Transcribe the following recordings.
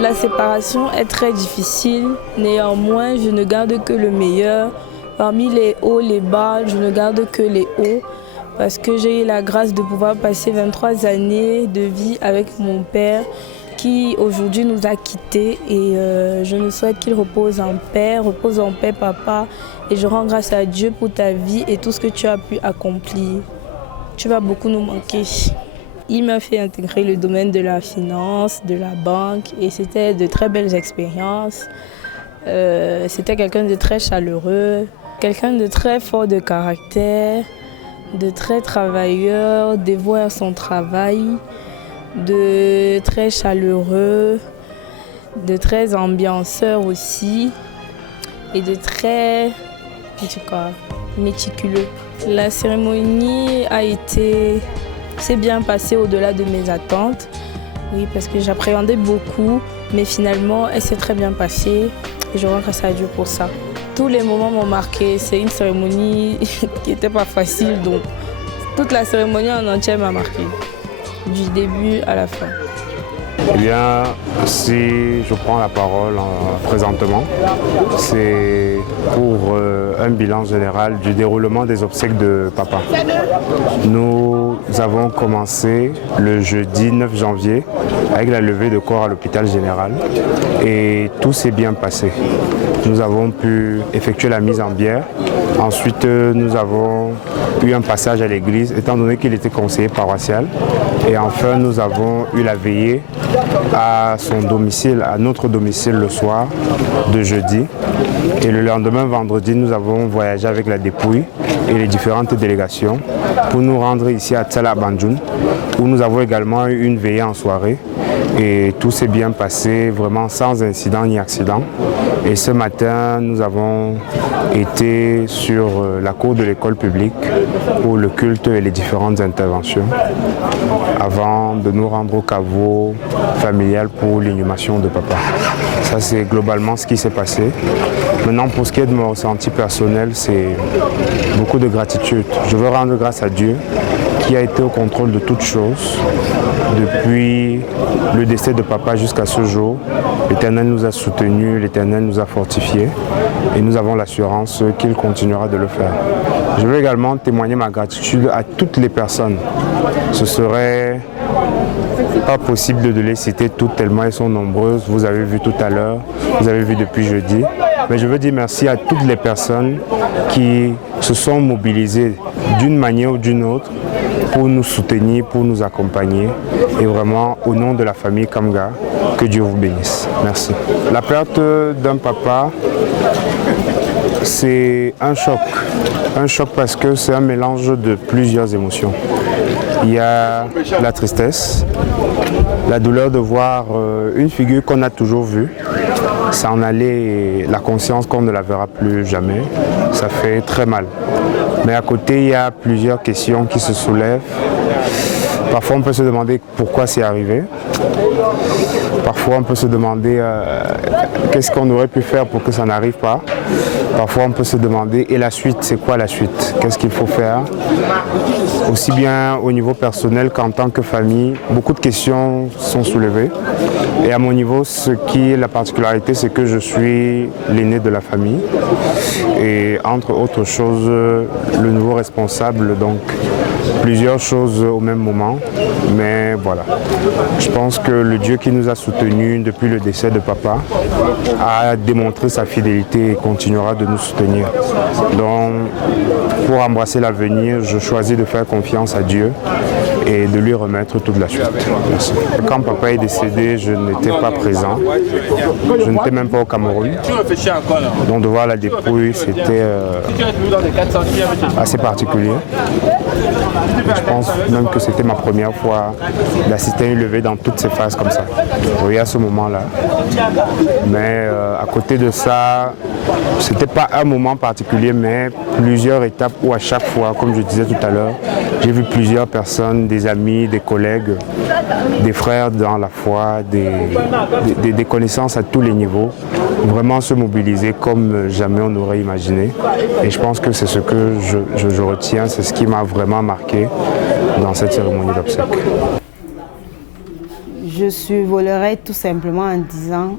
La séparation est très difficile, néanmoins je ne garde que le meilleur. Parmi les hauts, les bas, je ne garde que les hauts parce que j'ai eu la grâce de pouvoir passer 23 années de vie avec mon père qui aujourd'hui nous a quittés et je me souhaite qu'il repose en paix papa, et je rends grâce à Dieu pour ta vie et tout ce que tu as pu accomplir. Tu vas beaucoup nous manquer. Il m'a fait intégrer le domaine de la finance, de la banque et c'était de très belles expériences. C'était quelqu'un de très chaleureux, quelqu'un de très fort de caractère, de très travailleur, dévoué à son travail, de très chaleureux, de très ambianceur aussi et de très méticuleux. La cérémonie s'est bien passée au-delà de mes attentes. Oui, parce que j'appréhendais beaucoup, mais finalement, elle s'est très bien passée et je rends grâce à Dieu pour ça. Tous les moments m'ont marqué. C'est une cérémonie qui n'était pas facile, donc toute la cérémonie en entier m'a marqué, du début à la fin. Eh bien, si je prends la parole présentement, c'est pour un bilan général du déroulement des obsèques de papa. Nous avons commencé le jeudi 9 janvier avec la levée de corps à l'hôpital général et tout s'est bien passé. Nous avons pu effectuer la mise en bière. Ensuite, nous avons eu un passage à l'église, étant donné qu'il était conseiller paroissial. Et enfin, nous avons eu la veillée à son domicile, à notre domicile le soir de jeudi. Et le lendemain, vendredi, nous avons voyagé avec la dépouille et les différentes délégations pour nous rendre ici à Tsala Bandjoun, où nous avons également eu une veillée en soirée. Et tout s'est bien passé, vraiment sans incident ni accident. Et ce matin, nous avons été sur la cour de l'école publique pour le culte et les différentes interventions avant de nous rendre au caveau familial pour l'inhumation de papa. Ça, c'est globalement ce qui s'est passé. Maintenant, pour ce qui est de mon ressenti personnel, c'est beaucoup de gratitude. Je veux rendre grâce à Dieu qui a été au contrôle de toutes choses depuis le décès de papa jusqu'à ce jour. L'Éternel nous a soutenus, l'Éternel nous a fortifiés et nous avons l'assurance qu'il continuera de le faire. Je veux également témoigner ma gratitude à toutes les personnes. Ce serait pas possible de les citer toutes tellement elles sont nombreuses. Vous avez vu tout à l'heure, vous avez vu depuis jeudi. Mais je veux dire merci à toutes les personnes qui se sont mobilisées d'une manière ou d'une autre pour nous soutenir, pour nous accompagner. Et vraiment, au nom de la famille Kamga, que Dieu vous bénisse. Merci. La perte d'un papa, c'est un choc. Un choc parce que c'est un mélange de plusieurs émotions. Il y a la tristesse, la douleur de voir une figure qu'on a toujours vue s'en aller et la conscience qu'on ne la verra plus jamais. Ça fait très mal. Mais à côté, il y a plusieurs questions qui se soulèvent. Parfois, on peut se demander pourquoi c'est arrivé. Parfois, on peut se demander qu'est-ce qu'on aurait pu faire pour que ça n'arrive pas. Parfois, on peut se demander, et la suite, c'est quoi la suite? Qu'est-ce qu'il faut faire? Aussi bien au niveau personnel qu'en tant que famille, beaucoup de questions sont soulevées. Et à mon niveau, ce qui est la particularité, c'est que je suis l'aîné de la famille. Et entre autres choses, le nouveau responsable, donc plusieurs choses au même moment. Mais voilà, je pense que le Dieu qui nous a soutenus depuis le décès de papa a démontré sa fidélité et continuera de nous soutenir. Donc, pour embrasser l'avenir, je choisis de faire confiance à Dieu et de lui remettre toute la suite. Merci. Quand papa est décédé, je n'étais pas présent. Je n'étais même pas au Cameroun. Donc de voir la dépouille, c'était assez particulier. Je pense même que c'était ma première fois d'assister à une levée dans toutes ces phases comme ça. Oui, à ce moment-là. Mais à côté de ça, c'était pas un moment particulier, mais plusieurs étapes où à chaque fois, comme je disais tout à l'heure, j'ai vu plusieurs personnes, des amis, des collègues, des frères dans la foi, des connaissances à tous les niveaux, vraiment se mobiliser comme jamais on aurait imaginé. Et je pense que c'est ce que je retiens, c'est ce qui m'a vraiment marqué dans cette cérémonie d'obsèques. Je survolerai tout simplement en disant,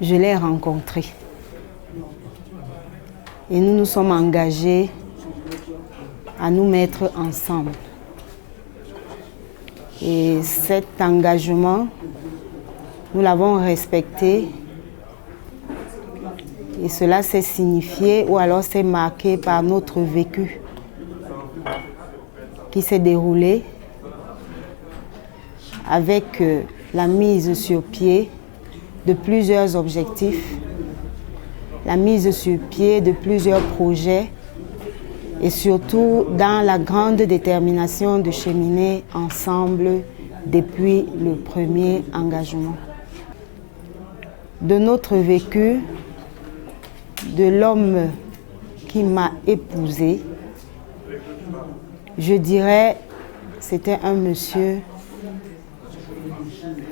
je l'ai rencontré. Et nous nous sommes engagés à nous mettre ensemble. Et cet engagement, nous l'avons respecté. Et cela s'est signifié ou alors s'est marqué par notre vécu qui s'est déroulé avec la mise sur pied de plusieurs objectifs, la mise sur pied de plusieurs projets et surtout dans la grande détermination de cheminer ensemble depuis le premier engagement. De notre vécu, de l'homme qui m'a épousée, je dirais c'était un monsieur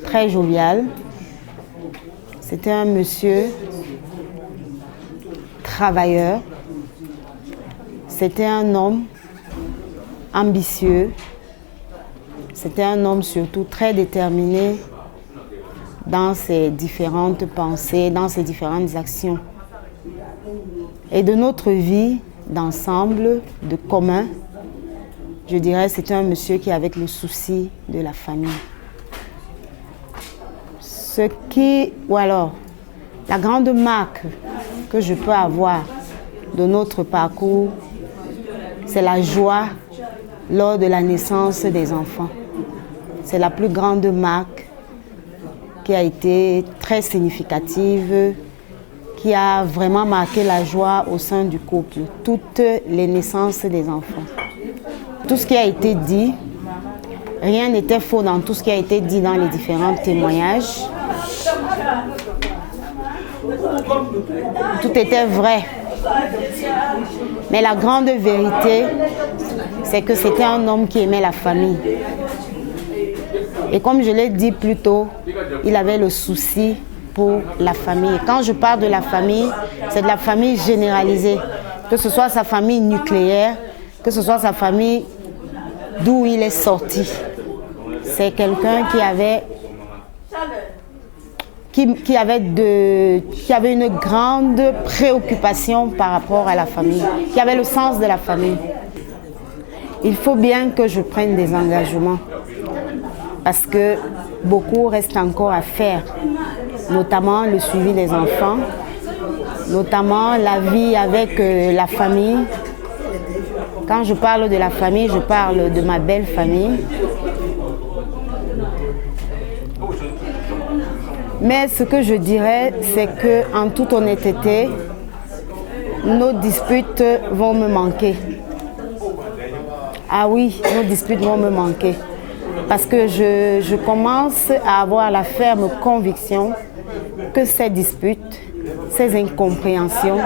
très jovial, c'était un monsieur travailleur, c'était un homme ambitieux, c'était un homme surtout très déterminé dans ses différentes pensées, dans ses différentes actions. Et de notre vie d'ensemble, de commun, je dirais que c'était un monsieur qui avait le souci de la famille. La grande marque que je peux avoir de notre parcours, c'est la joie lors de la naissance des enfants. C'est la plus grande marque qui a été très significative, qui a vraiment marqué la joie au sein du couple, toutes les naissances des enfants. Tout ce qui a été dit, rien n'était faux dans tout ce qui a été dit dans les différents témoignages. Tout était vrai. Mais la grande vérité, c'est que c'était un homme qui aimait la famille. Et comme je l'ai dit plus tôt, il avait le souci pour la famille. Quand je parle de la famille, c'est de la famille généralisée. Que ce soit sa famille nucléaire, que ce soit sa famille d'où il est sorti. C'est quelqu'un qui avait une grande préoccupation par rapport à la famille, qui avait le sens de la famille. Il faut bien que je prenne des engagements parce que beaucoup reste encore à faire, notamment le suivi des enfants, notamment la vie avec la famille. Quand je parle de la famille, je parle de ma belle famille. Mais ce que je dirais, c'est qu'en toute honnêteté, nos disputes vont me manquer. Ah oui, nos disputes vont me manquer. Parce que je commence à avoir la ferme conviction que ces disputes, ces incompréhensions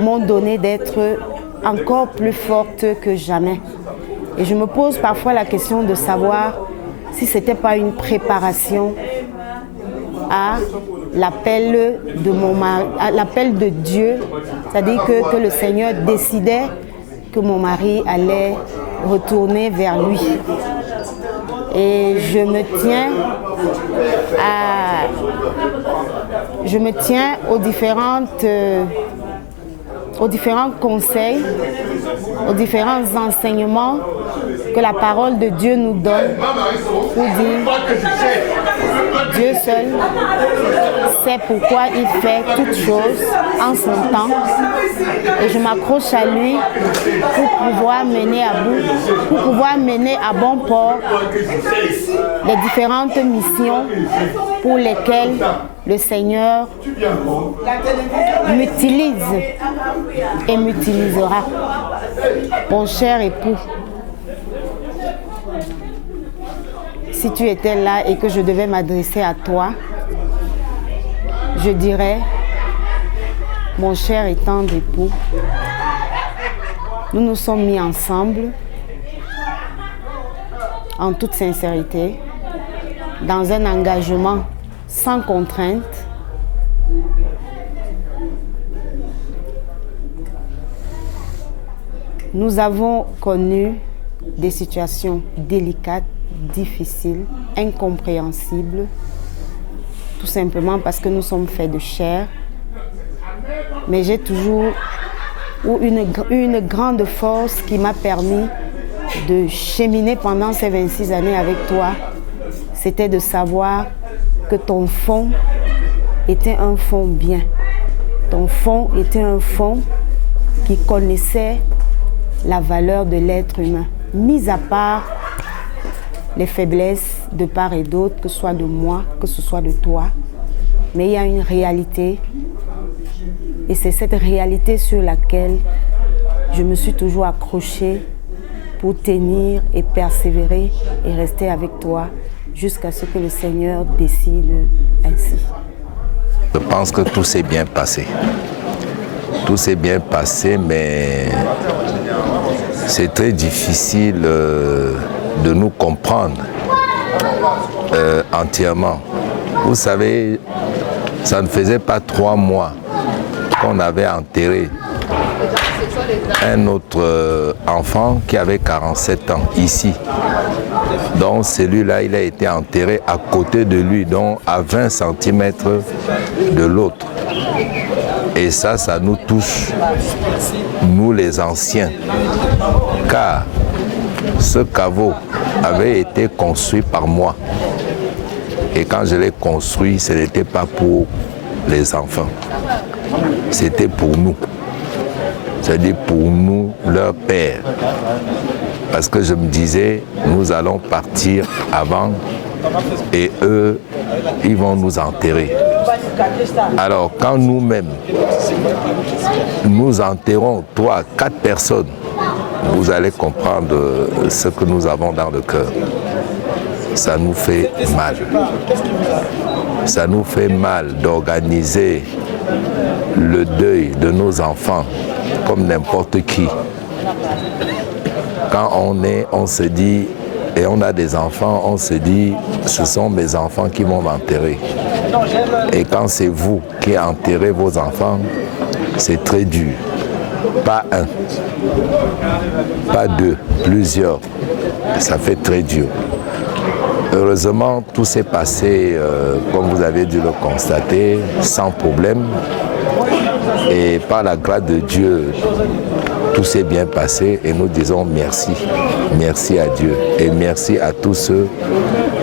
m'ont donné d'être encore plus forte que jamais. Et je me pose parfois la question de savoir si ce n'était pas une préparation à l'appel de Dieu, c'est-à-dire que le Seigneur décidait que mon mari allait retourner vers lui. Et je me tiens aux différents conseils, aux différents enseignements que la parole de Dieu nous donne pour dire Dieu seul sait pourquoi il fait toutes choses en son temps et je m'accroche à lui pour pouvoir mener à bout, pour pouvoir mener à bon port les différentes missions pour lesquelles le Seigneur m'utilise et m'utilisera. Mon cher époux, si tu étais là et que je devais m'adresser à toi, je dirais, mon cher et tendre époux, nous nous sommes mis ensemble en toute sincérité, dans un engagement sans contrainte. Nous avons connu des situations délicates, difficiles, incompréhensibles, tout simplement parce que nous sommes faits de chair. Mais j'ai toujours eu une grande force qui m'a permis de cheminer pendant ces 26 années avec toi. C'était de savoir que ton fond était un fond bien. Ton fond était un fond qui connaissait la valeur de l'être humain, mis à part les faiblesses de part et d'autre, que ce soit de moi, que ce soit de toi. Mais il y a une réalité, et c'est cette réalité sur laquelle je me suis toujours accrochée pour tenir et persévérer et rester avec toi jusqu'à ce que le Seigneur décide ainsi. Je pense que tout s'est bien passé. Tout s'est bien passé, mais c'est très difficile de nous comprendre entièrement. Vous savez, ça ne faisait pas 3 mois qu'on avait enterré un autre enfant qui avait 47 ans ici. Donc celui-là, il a été enterré à côté de lui, donc à 20 cm de l'autre. Et ça nous touche, nous les anciens, car ce caveau avait été construit par moi. Et quand je l'ai construit, ce n'était pas pour les enfants, c'était pour nous. C'est-à-dire pour nous, leur père. Parce que je me disais, nous allons partir avant et eux, ils vont nous enterrer. Alors quand nous-mêmes, nous enterrons 3, 4 personnes, vous allez comprendre ce que nous avons dans le cœur. Ça nous fait mal. Ça nous fait mal d'organiser le deuil de nos enfants comme n'importe qui. Quand on se dit, et on a des enfants, on se dit, ce sont mes enfants qui vont m'enterrer. Et quand c'est vous qui enterrez vos enfants, c'est très dur. Pas un, pas 2, plusieurs. Ça fait très dur. Heureusement, tout s'est passé, comme vous avez dû le constater, sans problème. Et par la grâce de Dieu, tout s'est bien passé et nous disons merci. Merci à Dieu et merci à tous ceux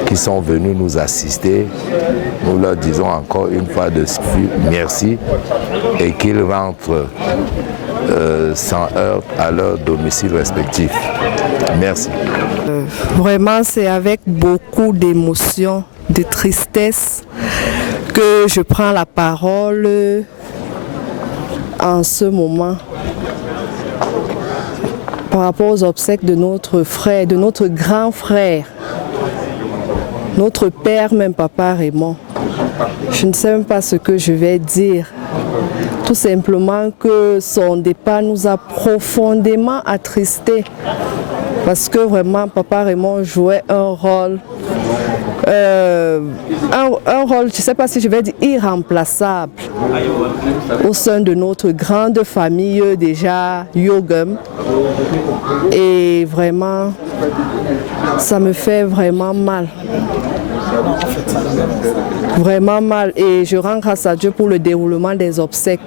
qui sont venus nous assister. Nous leur disons encore une fois de suite merci et qu'ils rentrent sans heurts à leur domicile respectif. Merci. Vraiment, c'est avec beaucoup d'émotion, de tristesse que je prends la parole en ce moment par rapport aux obsèques de notre frère, de notre grand frère, notre père, même papa Raymond. Je ne sais même pas ce que je vais dire. Tout simplement que son départ nous a profondément attristés. Parce que vraiment, papa Raymond jouait un rôle, je ne sais pas si je vais dire irremplaçable, au sein de notre grande famille déjà Yogum. Et vraiment, ça me fait vraiment mal. Vraiment mal. Et je rends grâce à Dieu pour le déroulement des obsèques.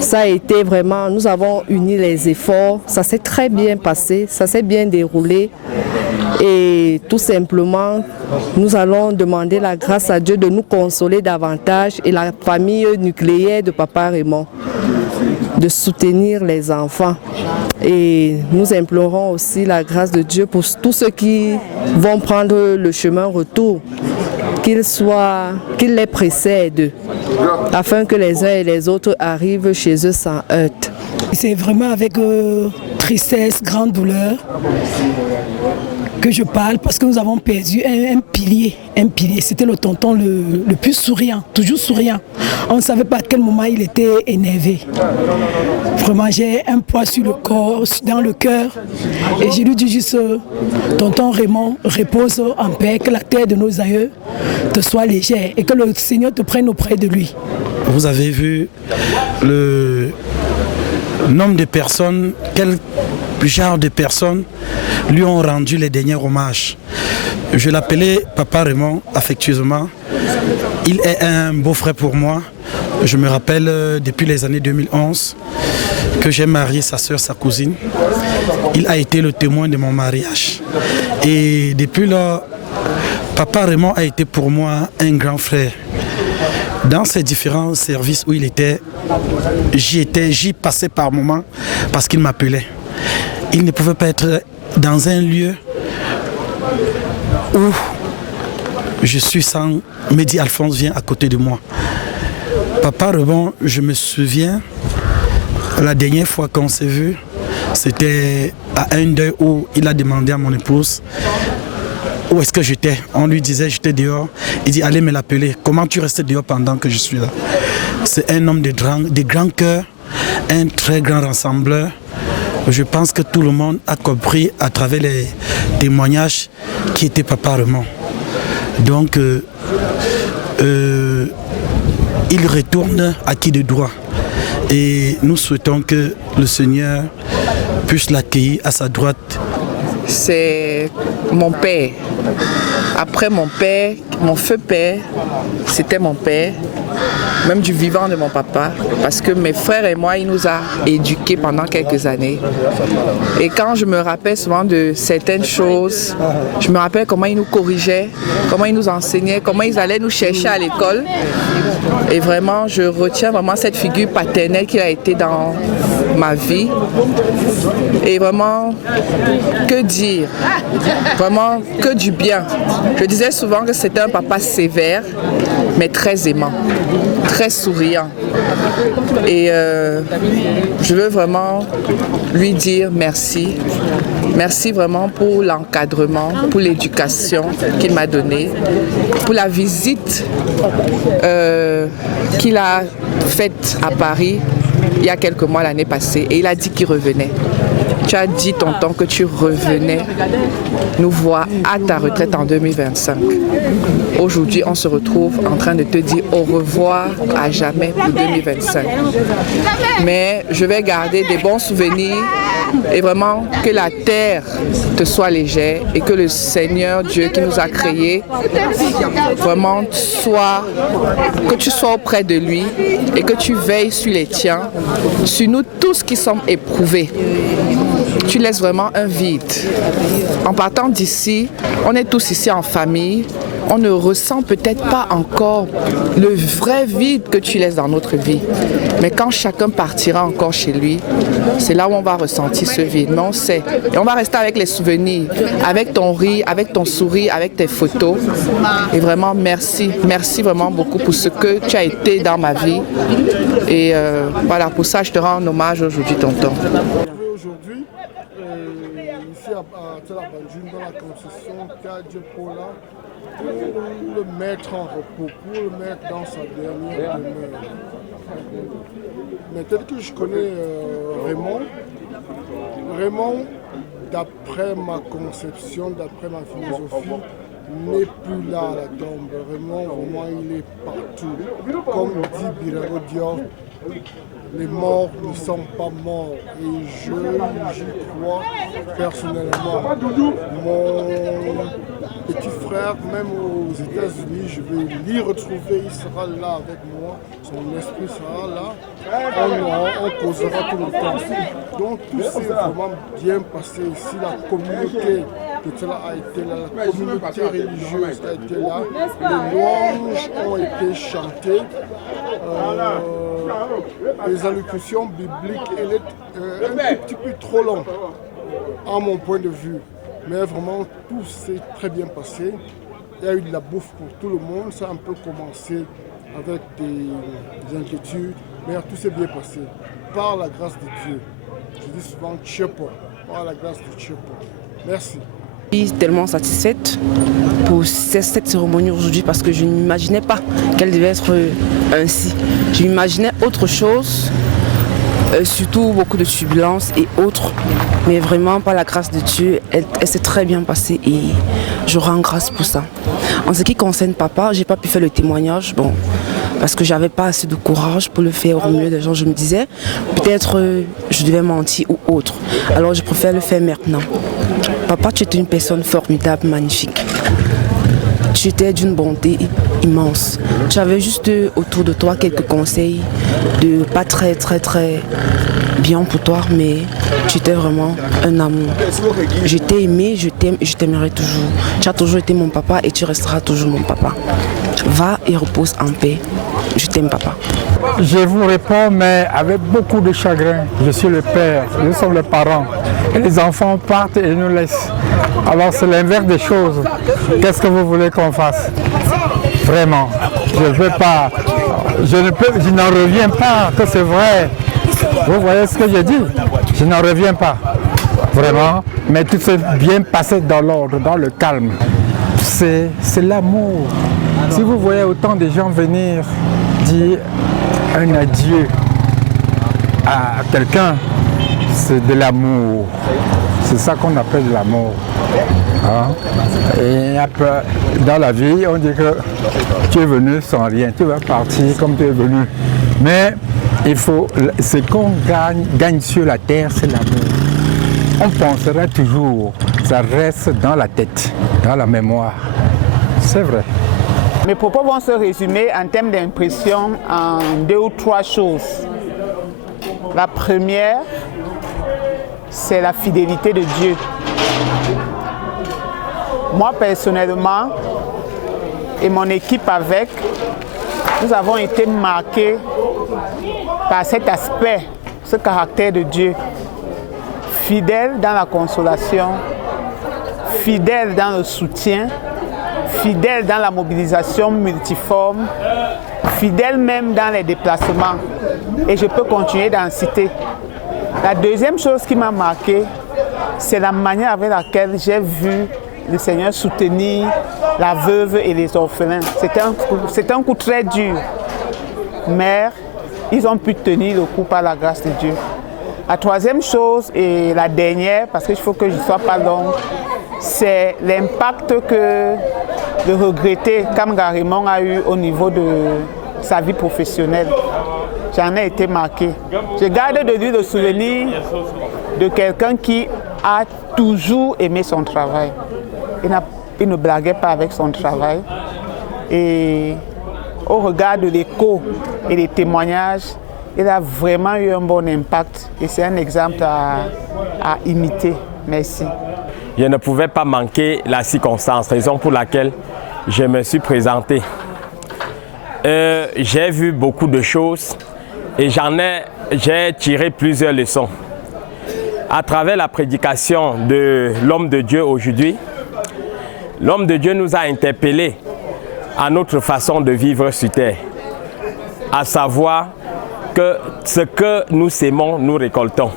Ça a été vraiment, nous avons uni les efforts, ça s'est très bien passé, ça s'est bien déroulé. Et tout simplement, nous allons demander la grâce à Dieu de nous consoler davantage et la famille nucléaire de papa Raymond, de soutenir les enfants. Et nous implorons aussi la grâce de Dieu pour tous ceux qui vont prendre le chemin retour, qu'ils les précèdent, afin que les uns et les autres arrivent chez eux sans heurts. C'est vraiment avec tristesse, grande douleur que je parle parce que nous avons perdu un pilier. C'était le tonton le plus souriant, toujours souriant. On ne savait pas à quel moment il était énervé. Vraiment, j'ai un poids sur le corps, dans le cœur. Et je lui dis juste, tonton Raymond, repose en paix, que la terre de nos aïeux te soit légère et que le Seigneur te prenne auprès de lui. Vous avez vu nombre de personnes, quel genre de personnes lui ont rendu les derniers hommages. Je l'appelais Papa Raymond affectueusement. Il est un beau-frère pour moi. Je me rappelle depuis les années 2011 que j'ai marié sa soeur, sa cousine. Il a été le témoin de mon mariage. Et depuis là, Papa Raymond a été pour moi un grand frère. Dans ces différents services où il était, j'y passais par moments parce qu'il m'appelait. Il ne pouvait pas être dans un lieu où je suis sans Mehdi Alphonse vient à côté de moi. Papa Raymond, je me souviens, la dernière fois qu'on s'est vu, c'était à un deuil où il a demandé à mon épouse où est-ce que j'étais. On lui disait j'étais dehors. Il dit allez me l'appeler. Comment tu restais dehors pendant que je suis là? C'est un homme de grand cœur, un très grand rassembleur. Je pense que tout le monde a compris à travers les témoignages qui était Papa Raymond. Donc il retourne à qui de droit. Et nous souhaitons que le Seigneur puisse l'accueillir à sa droite. C'est mon père. Après mon père, mon feu père, c'était mon père, même du vivant de mon papa, parce que mes frères et moi, il nous a éduqués pendant quelques années. Et quand je me rappelle souvent de certaines choses, je me rappelle comment il nous corrigeait, comment il nous enseignait, comment ils allaient nous chercher à l'école. Et vraiment, je retiens vraiment cette figure paternelle qui a été dans ma vie. Et vraiment, que dire? Vraiment, que du bien. Je disais souvent que c'était un papa sévère, mais très aimant, très souriant. Et je veux vraiment lui dire merci. Merci vraiment pour l'encadrement, pour l'éducation qu'il m'a donnée, pour la visite qu'il a faite à Paris il y a quelques mois l'année passée. Et il a dit qu'il revenait. Tu as dit, tonton, que tu revenais nous voir à ta retraite en 2025. Aujourd'hui, on se retrouve en train de te dire au revoir à jamais pour 2025. Mais je vais garder des bons souvenirs et vraiment que la terre te soit légère et que le Seigneur Dieu qui nous a créés, vraiment que tu sois auprès de lui et que tu veilles sur les tiens, sur nous tous qui sommes éprouvés. Tu laisses vraiment un vide. En partant d'ici, on est tous ici en famille. On ne ressent peut-être pas encore le vrai vide que tu laisses dans notre vie. Mais quand chacun partira encore chez lui, c'est là où on va ressentir ce vide. Mais on sait. Et on va rester avec les souvenirs, avec ton rire, avec ton sourire, avec tes photos. Et vraiment, merci. Merci vraiment beaucoup pour ce que tu as été dans ma vie. Et voilà, pour ça, je te rends un hommage aujourd'hui, tonton. Aujourd'hui, ici à Tchalabanjune, dans la concession Kadjepola, pour le mettre en repos, pour le mettre dans sa dernière demeure. Mais tel que je connais Raymond, d'après ma conception, d'après ma philosophie, n'est plus là à la tombe. Raymond, vraiment, il est partout. Comme dit Biraro Dior, les morts ne sont pas morts et j'y crois personnellement. Mon petit frère, même aux États-Unis, je vais l'y retrouver, il sera là avec moi, son esprit sera là, on causera tout le temps. Donc tout s'est vraiment bien passé ici, la communauté de cela a été là, la communauté religieuse a été là, les louanges ont été chantées. Les allocutions bibliques, elle est un petit peu trop longue, à mon point de vue. Mais vraiment, tout s'est très bien passé. Il y a eu de la bouffe pour tout le monde. Ça a un peu commencé avec des inquiétudes, mais tout s'est bien passé. Par la grâce de Dieu. Je dis souvent Tchepo, par la grâce de Tchepo. Merci. Je suis tellement satisfaite pour cette cérémonie aujourd'hui parce que je n'imaginais pas qu'elle devait être ainsi. Je m'imaginais autre chose, surtout beaucoup de turbulences et autres, mais vraiment par la grâce de Dieu, elle s'est très bien passée et je rends grâce pour ça. En ce qui concerne papa, j'ai pas pu faire le témoignage. Bon, parce que j'avais pas assez de courage pour le faire au milieu des gens. Je me disais, peut-être je devais mentir ou autre. Alors je préfère le faire maintenant. Papa, tu étais une personne formidable, magnifique. Tu étais d'une bonté immense. Tu avais juste autour de toi quelques conseils de pas très bien pour toi, mais tu étais vraiment un amour. Je t'ai aimé, je t'aime et je t'aimerai toujours. Tu as toujours été mon papa et tu resteras toujours mon papa. Va et repose en paix. Je t'aime, papa. Je vous réponds, mais avec beaucoup de chagrin. Je suis le père, nous sommes les parents. Et les enfants partent et nous laissent. Alors c'est l'inverse des choses. Qu'est-ce que vous voulez qu'on fasse? Vraiment, je ne veux pas, je n'en reviens pas que c'est vrai. Vous voyez ce que je dis? Je n'en reviens pas, vraiment. Mais tout s'est bien passé dans l'ordre, dans le calme. C'est l'amour. Si vous voyez autant de gens venir dire un adieu à quelqu'un, c'est de l'amour. C'est ça qu'on appelle de l'amour. Hein? Et après, dans la vie, on dit que tu es venu sans rien, tu vas partir comme tu es venu. Mais il faut, ce qu'on gagne sur la terre, c'est l'amour. On pensera toujours, ça reste dans la tête, dans la mémoire. C'est vrai. Mes propos vont se résumer en termes d'impression en 2 ou 3 choses. La première, c'est la fidélité de Dieu. Moi personnellement, et mon équipe avec, nous avons été marqués par cet aspect, ce caractère de Dieu. Fidèle dans la consolation, fidèle dans le soutien, fidèle dans la mobilisation multiforme, fidèle même dans les déplacements. Et je peux continuer d'en citer. La deuxième chose qui m'a marqué, c'est la manière avec laquelle j'ai vu le Seigneur soutenir la veuve et les orphelins. C'est un coup très dur. Mais ils ont pu tenir le coup par la grâce de Dieu. La troisième chose et la dernière, parce qu'il faut que je ne sois pas longue, c'est l'impact que le regretté Kamga Raymond a eu au niveau de sa vie professionnelle. J'en ai été marqué. Je garde de lui le souvenir de quelqu'un qui a toujours aimé son travail. Il ne blaguait pas avec son travail. Et au regard de l'écho et des témoignages, il a vraiment eu un bon impact. Et c'est un exemple à imiter. Merci. Je ne pouvais pas manquer la circonstance, raison pour laquelle je me suis présenté. J'ai vu beaucoup de choses et j'ai tiré plusieurs leçons. À travers la prédication de l'homme de Dieu aujourd'hui, l'homme de Dieu nous a interpellés à notre façon de vivre sur terre, à savoir que ce que nous sémons, nous récoltons.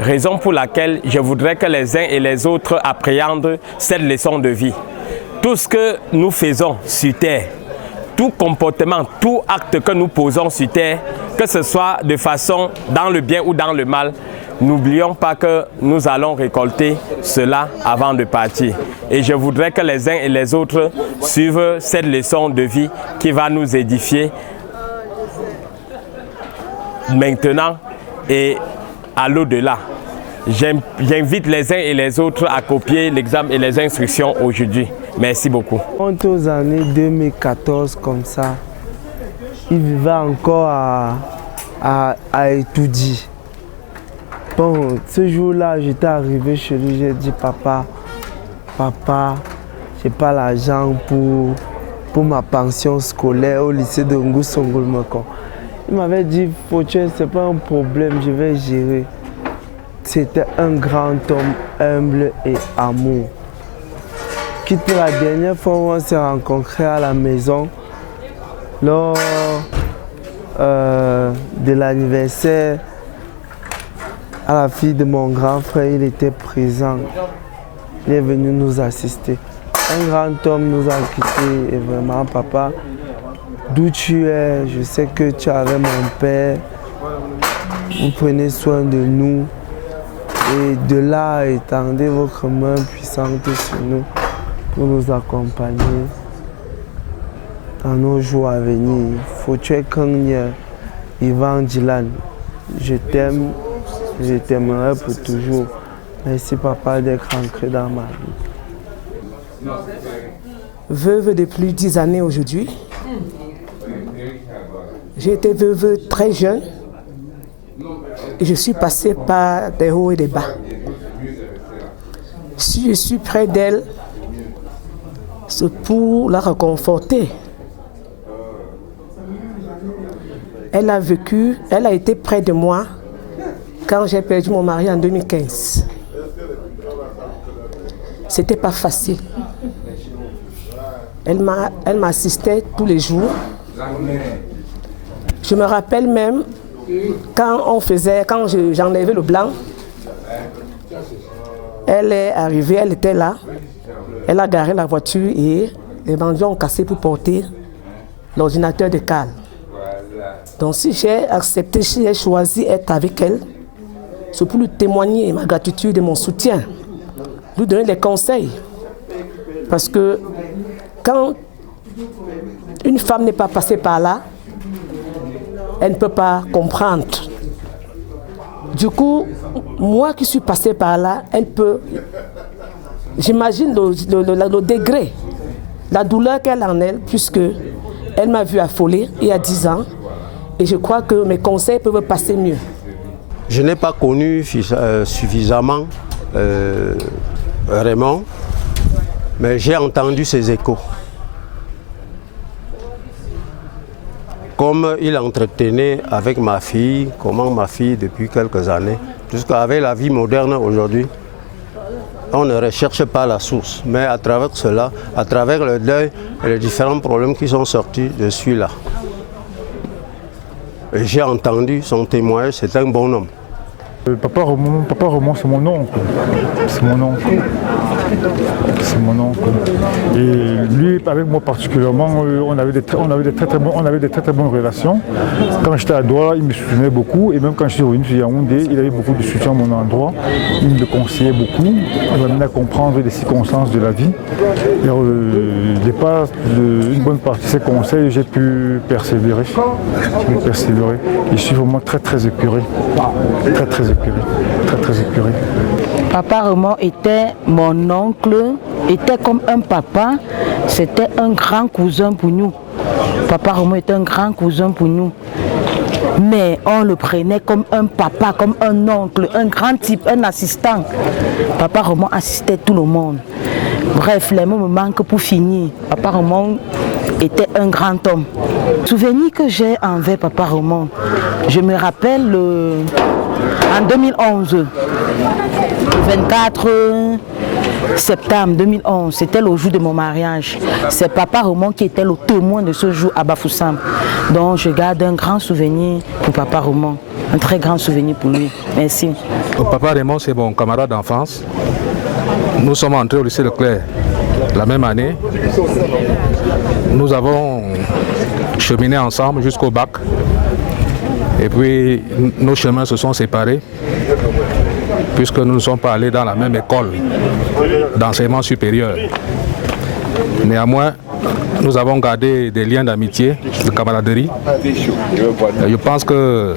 Raison pour laquelle je voudrais que les uns et les autres appréhendent cette leçon de vie. Tout ce que nous faisons sur terre, tout comportement, tout acte que nous posons sur terre, que ce soit de façon dans le bien ou dans le mal, n'oublions pas que nous allons récolter cela avant de partir. Et je voudrais que les uns et les autres suivent cette leçon de vie qui va nous édifier maintenant et à l'au-delà. J'invite les uns et les autres à copier l'examen et les instructions aujourd'hui. Merci beaucoup. Aux années 2014 comme ça, il vivait encore à étudier. Bon, ce jour-là, j'étais arrivé chez lui, j'ai dit papa, j'ai pas l'argent pour ma pension scolaire au lycée de Ngusongolmoko. Il m'avait dit, Fortune, c'est pas un problème, je vais gérer. C'était un grand homme humble et amour. Quitte la dernière fois où on s'est rencontrés à la maison, lors de l'anniversaire à la fille de mon grand frère, il était présent. Il est venu nous assister. Un grand homme nous a quittés et vraiment, papa, d'où tu es, je sais que tu es avec mon père. Vous prenez soin de nous. Et de là, étendez votre main puissante sur nous pour nous accompagner dans nos jours à venir. Fouché Kanye, Ivan Dylan, je t'aime, je t'aimerai pour toujours. Merci papa d'être ancré dans ma vie. Veuve depuis 10 années aujourd'hui. J'ai été veuve très jeune et je suis passée par des hauts et des bas. Si je suis près d'elle, c'est pour la réconforter. Elle a vécu, elle a été près de moi quand j'ai perdu mon mari en 2015. C'était pas facile. Elle m'assistait tous les jours. Je me rappelle même quand j'enlevais le blanc, elle est arrivée, elle était là. Elle a garé la voiture et les bandits ont cassé pour porter l'ordinateur de Carl. Donc si j'ai accepté, si j'ai choisi d'être avec elle, c'est pour lui témoigner ma gratitude et mon soutien, lui donner des conseils. Parce que quand une femme n'est pas passée par là, elle ne peut pas comprendre. Du coup, moi qui suis passée par là, elle peut... J'imagine le degré, la douleur qu'elle a en elle, puisque elle m'a vu affolée il y a 10 ans, et je crois que mes conseils peuvent passer mieux. Je n'ai pas connu suffisamment Raymond, mais j'ai entendu ses échos. Comme il entretenait avec ma fille, comment ma fille depuis quelques années, jusqu'avec la vie moderne aujourd'hui, on ne recherche pas la source, mais à travers cela, à travers le deuil et les différents problèmes qui sont sortis, je suis là. Et j'ai entendu son témoignage, c'est un bon homme. Papa Raymond, c'est mon oncle. C'est mon oncle. C'est mon oncle. Et lui, avec moi particulièrement, on avait des très bonnes relations. Quand j'étais à Douala, il me soutenait beaucoup. Et même quand je suis revenu sur Yaoundé, il avait beaucoup de soutien à mon endroit. Il me conseillait beaucoup. Il m'amenait à comprendre les circonstances de la vie. Et par une bonne partie de ses conseils, j'ai pu persévérer. Je suis vraiment très épuré. Très épuré. Papa Raymond était mon oncle, était comme un papa, c'était un grand cousin pour nous. Papa Raymond était un grand cousin pour nous. Mais on le prenait comme un papa, comme un oncle, un grand type, un assistant. Papa Raymond assistait tout le monde. Bref, les mots me manquent pour finir. Papa Raymond était un grand homme. Souvenir que j'ai envers Papa Raymond, je me rappelle en 2011, le 24 septembre 2011, c'était le jour de mon mariage. C'est Papa Raymond qui était le témoin de ce jour à Bafoussam. Donc je garde un grand souvenir pour Papa Raymond, un très grand souvenir pour lui. Merci. Papa Raymond, c'est mon camarade d'enfance. Nous sommes entrés au lycée Leclerc la même année. Nous avons cheminé ensemble jusqu'au bac. Et puis nos chemins se sont séparés puisque nous ne sommes pas allés dans la même école d'enseignement supérieur. Néanmoins, nous avons gardé des liens d'amitié, de camaraderie. Je pense que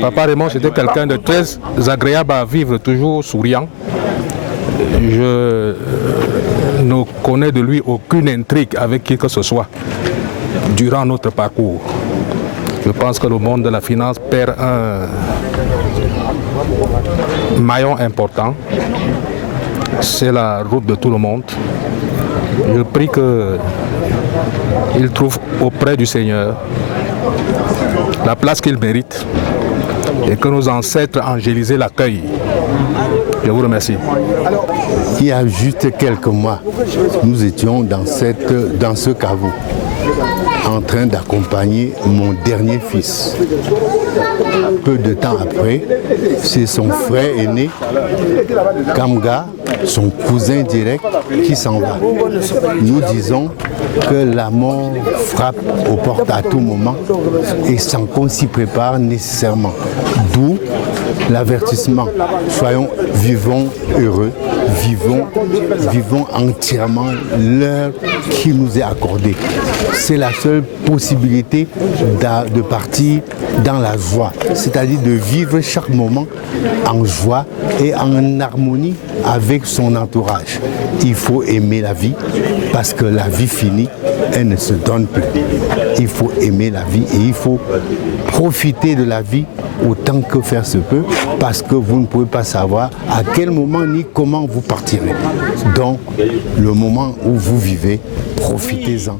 Papa Raymond, c'était quelqu'un de très agréable à vivre, toujours souriant. Je ne connais de lui aucune intrigue avec qui que ce soit durant notre parcours. Je pense que le monde de la finance perd un maillon important. C'est la route de tout le monde. Je prie qu'il trouve auprès du Seigneur la place qu'il mérite et que nos ancêtres angélisés l'accueillent. Je vous remercie. Il y a juste quelques mois, nous étions dans ce caveau, en train d'accompagner mon dernier fils. Peu de temps après, c'est son frère aîné, Kamga, son cousin direct, qui s'en va. Nous disons que la mort frappe aux portes à tout moment et sans qu'on s'y prépare nécessairement. D'où l'avertissement. Vivons heureux, vivons entièrement l'heure qui nous est accordée. C'est la seule possibilité de partir dans la joie, c'est-à-dire de vivre chaque moment en joie et en harmonie avec son entourage. Il faut aimer la vie parce que la vie finie, elle ne se donne plus. Il faut aimer la vie et il faut profiter de la vie autant que faire se peut parce que vous ne pouvez pas savoir à quel moment ni comment vous partirez. Donc, le moment où vous vivez, profitez-en.